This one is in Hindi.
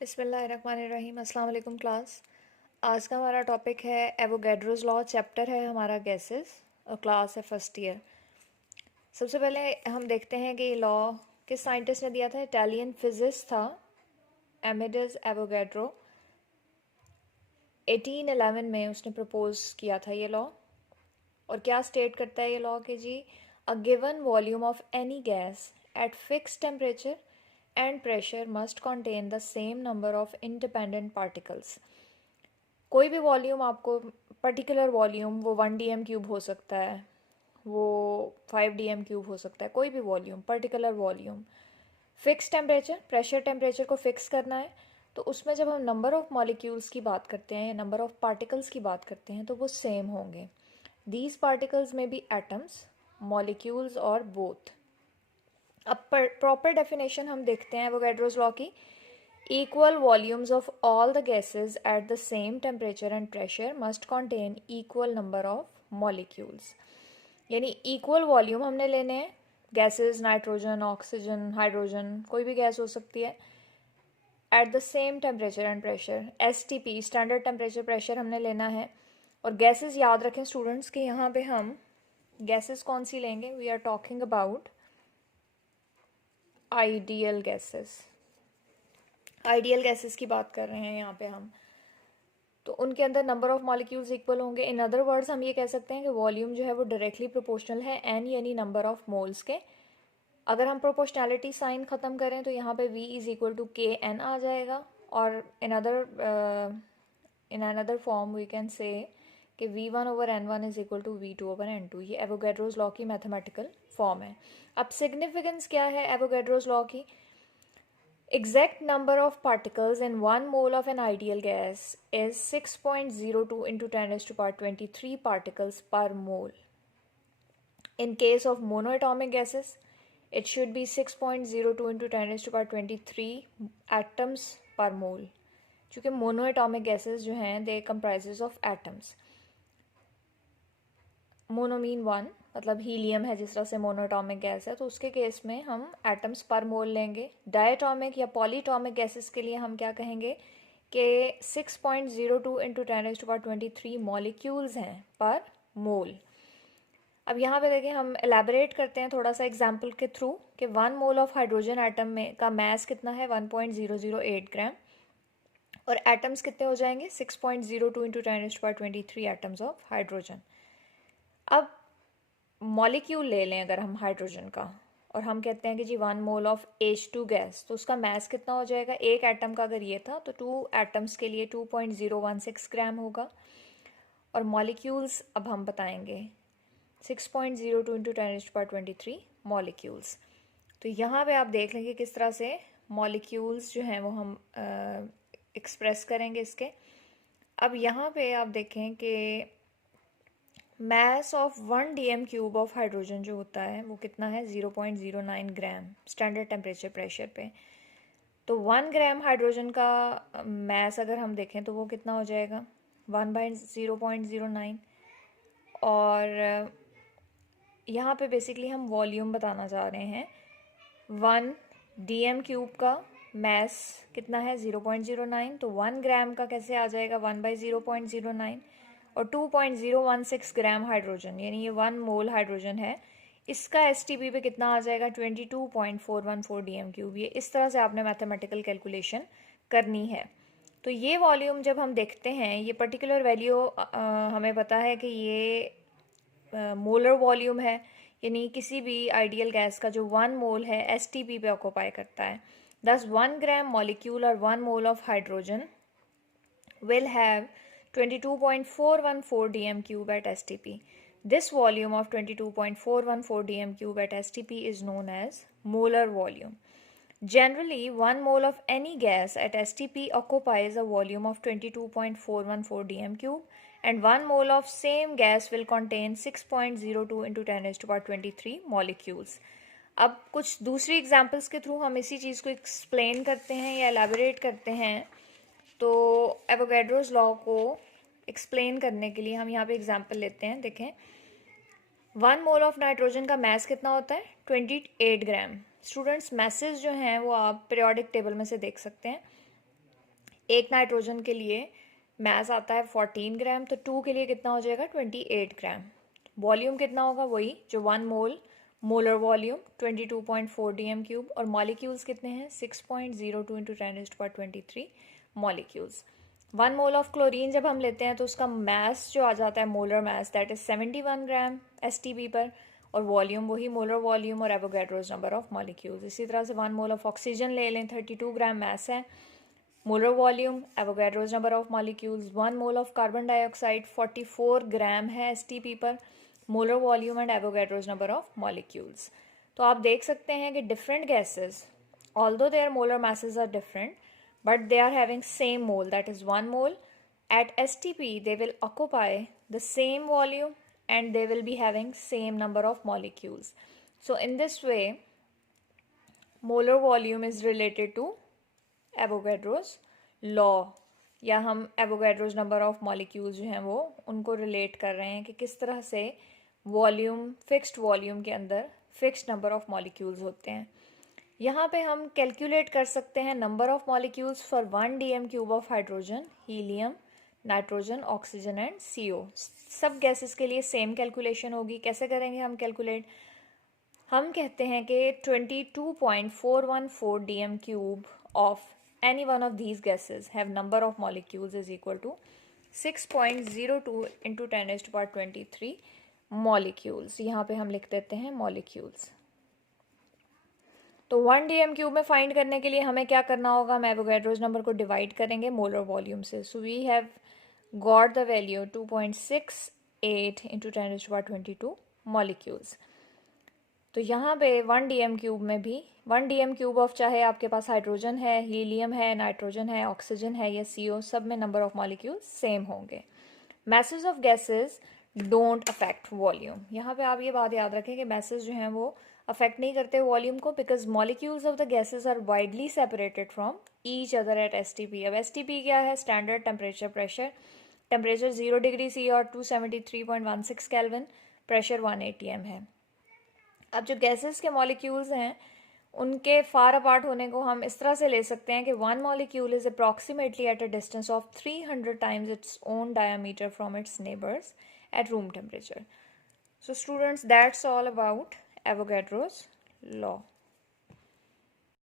बिस्मिल्लाहिर्रहमानिर्रहीम। अस्सलाम वालेकुम क्लास। आज का हमारा टॉपिक है एवोगैड्रोस लॉ। चैप्टर है हमारा गैसेस और क्लास है फर्स्ट ईयर। सबसे पहले हम देखते हैं कि ये लॉ किस साइंटिस्ट ने दिया था। इटालियन फिजिस्ट था एमिडस एवोगैड्रो। 1811 में उसने प्रपोज किया था ये लॉ। और क्या स्टेट करता है ये लॉ कि जी a given volume of any gas at fix temperature and pressure must contain the same number of independent particles. कोई भी वॉल्यूम आपको पर्टिकुलर वॉल्यूम, वो 1 dm³ हो सकता है, वो 5 dm³ हो सकता है, कोई भी volume, particular volume, fix temperature, pressure temperature को फिक्स करना है। तो उसमें जब हम नंबर ऑफ मॉलिक्यूल्स की बात करते हैं या नंबर ऑफ पार्टिकल्स की बात करते हैं तो वो सेम होंगे। दीज पार्टिकल्स में बी एटम्स, मॉलिक्यूल्स और बोथ। अब प्रॉपर डेफिनेशन हम देखते हैं एवोगैड्रोस लॉ की। Equal volumes of all the gases at the same temperature and pressure must contain equal number of molecules। यानी equal volume हमने लेने हैं। गैसेस, नाइट्रोजन, ऑक्सीजन, हाइड्रोजन, कोई भी गैस हो सकती है। At the same temperature and pressure, STP standard temperature pressure हमने लेना है। और गैसेस याद रखें स्टूडेंट्स कि यहाँ पे हम गैसेस कौन सी लेंगे। We are talking about ideal gases. Ideal gases की बात कर रहे हैं यहाँ पे हम। तो उनके अंदर नंबर ऑफ मॉलिक्यूल्स इक्वल होंगे। इन अदर वर्ड्स हम ये कह सकते हैं कि वॉल्यूम जो है वो डायरेक्टली प्रोपोर्शनल है एन यानी नंबर ऑफ मोल्स के। अगर हम प्रोपोर्शनैलिटी साइन ख़त्म करें तो यहाँ पे V is equal to K N आ जाएगा। और in another form we can say कि V1/N1 is equal to V2/N2। ये एवोगैड्रोस लॉ की मैथमेटिकल फॉर्म है। अब सिग्निफिकेंस क्या है एवोगैड्रोस लॉ की। Exact number of particles in 1 mole of an ideal gas is 6.02 into 10 raised to power 23 particles per mole. In case of monoatomic gases, it should be 6.02 into 10 raised to power 23 atoms per mole. क्योंकि monoatomic gases जो हैं they comprises of atoms. Mono mean 1, मतलब हीलियम है जिस तरह से मोनोटॉमिक गैस है, तो उसके केस में हम एटम्स पर मोल लेंगे। डायटॉमिक या पॉलीटॉमिक गैसेस के लिए हम क्या कहेंगे कि 6.02 इंटू 10⁻23 मॉलिक्यूल्स हैं पर मोल। अब यहाँ पे देखिए हम एलैबोरेट करते हैं थोड़ा सा एग्जाम्पल के थ्रू कि 1 मोल ऑफ हाइड्रोजन एटम में का मास कितना है 1.008 ग्राम और एटम्स कितने हो जाएंगे 6.02 इंटू 10⁻23 एटम्स ऑफ हाइड्रोजन। अब मॉलिक्यूल ले लें अगर हम हाइड्रोजन का और हम कहते हैं कि जी 1 मोल ऑफ H2 गैस, तो उसका मास कितना हो जाएगा। एक एटम का अगर ये था तो 2 एटम्स के लिए 2.016 ग्राम होगा। और मॉलिक्यूल्स अब हम बताएंगे 6.02 इंटू 10⁻23 मॉलिक्यूल्स। तो यहाँ पे आप देख लेंगे किस तरह से मॉलिक्यूल्स जो हैं वो हम एक्सप्रेस करेंगे इसके। अब यहाँ पे आप देखें कि mass of 1 dm³ of hydrogen जो होता है वो कितना है 0.09 ग्राम स्टैंडर्ड टेम्परेचर प्रेशर पे। तो 1 ग्राम हाइड्रोजन का मास अगर हम देखें तो वो कितना हो जाएगा 1/0.09। और यहाँ पे बेसिकली हम वॉल्यूम बताना चाह रहे हैं। 1 dm³ का मास कितना है 0.09, तो 1 ग्राम का कैसे आ जाएगा 1/0.09। और 2.016 ग्राम हाइड्रोजन यानी ये 1 मोल हाइड्रोजन है, इसका STP पे कितना आ जाएगा 22.414 dm³। ये इस तरह से आपने मैथमेटिकल कैलकुलेशन करनी है। तो ये वॉल्यूम जब हम देखते हैं, ये पर्टिकुलर वैल्यू हमें पता है कि ये मोलर वॉल्यूम है, यानी किसी भी आइडियल गैस का जो 1 मोल है STP पे ऑक्यूपाई करता है। दस 1 ग्राम मॉलिक्यूल और 1 mole of hydrogen will have 22.414 dm³ at STP. This volume of 22.414 dm³ at STP is known as molar volume. Generally, 1 mole of any gas at STP occupies a volume of 22.414 dm³ and 1 mole of same gas will contain 6.02 into 10⁻23 molecules. अब कुछ दूसरी एग्जाम्पल्स के थ्रू हम इसी चीज़ को एक्सप्लेन करते हैं या एलैबोरेट करते हैं। तो एवोगैड्रोस लॉ को एक्सप्लेन करने के लिए हम यहाँ पे एग्जांपल लेते हैं। देखें 1 मोल ऑफ नाइट्रोजन का मास कितना होता है 28 ग्राम। स्टूडेंट्स मैसेज जो हैं वो आप पीरियोडिक टेबल में से देख सकते हैं। एक नाइट्रोजन के लिए मास आता है 14 ग्राम, तो 2 के लिए कितना हो जाएगा 28 ग्राम। वॉल्यूम कितना होगा, वही जो 1 मोल, मोलर वॉल्यूम 22.4 dm³ और मॉलिक्यूल्स कितने हैं 6.02 into 10⁻23 molecules. 1 mole of chlorine जब हम लेते हैं तो उसका मास जो आ जाता है molar mass that is 71 gram STP पर, और वॉल्यूम वही मोलर वॉल्यूम और एवोगैड्रोज नंबर ऑफ मॉलिक्यूल्स। इसी तरह से 1 मोल ऑफ ऑक्सीजन ले लें 32 ग्राम मास है, molar volume Avogadro's number of molecules. 1 mole of carbon dioxide 44 gram है STP पर, molar volume and Avogadro's number of molecules. तो आप देख सकते हैं कि different gases although their molar masses are different but they are having same mole, that is 1 mole. At STP they will occupy the same volume and they will be having same number of molecules. So in this way molar volume is related to Avogadro's law, या हम Avogadro's number of molecules जो हैं वो उनको रिलेट कर रहे हैं कि किस तरह से वॉल्यूम, फिक्स्ड वॉल्यूम के अंदर फिक्स्ड नंबर ऑफ मॉलिक्यूल्स होते हैं। यहाँ पे हम कैलकुलेट कर सकते हैं number of molecules for 1 dm³ of hydrogen, helium, nitrogen, oxygen and CO। सब गैसेस के लिए सेम कैलकुलेशन होगी। कैसे करेंगे हम कैलकुलेट, हम कहते हैं कि 22.414 dm³ of any one of these gases have number of molecules is equal to 6.02 into 10⁻23 molecules। यहाँ पे हम लिख देते हैं molecules। तो 1 dm³ में फाइंड करने के लिए हमें क्या करना होगा, हम एवोगैड्रोज नंबर को डिवाइड करेंगे मोलर वॉल्यूम से। So we have got the value 2.68 into 10⁻22 molecules. तो यहाँ पे 1 dm³ में भी 1 dm³ ऑफ, चाहे आपके पास हाइड्रोजन है, हीलियम है, नाइट्रोजन है, ऑक्सीजन है या CO, सब में नंबर ऑफ मॉलिक्यूल्स सेम होंगे। Message of gases don't affect volume. यहाँ पे आप ये बात याद रखें कि मैसेज जो हैं वो अफेक्ट नहीं करते वॉल्यूम को, because molecules of the gases are widely separated from each other at STP। अब STP क्या है, standard temperature pressure, temperature 0 degree C और 273.16 केल्विन, प्रेशर 1 atm है। अब जो गैसेस के मॉलिक्यूल्स हैं उनके फार अपार्ट होने को हम इस तरह से ले सकते हैं कि 1 molecule is approximately at a distance of 300 times its own diameter from its neighbours at room temperature. So students, that's all about Avogadro's law.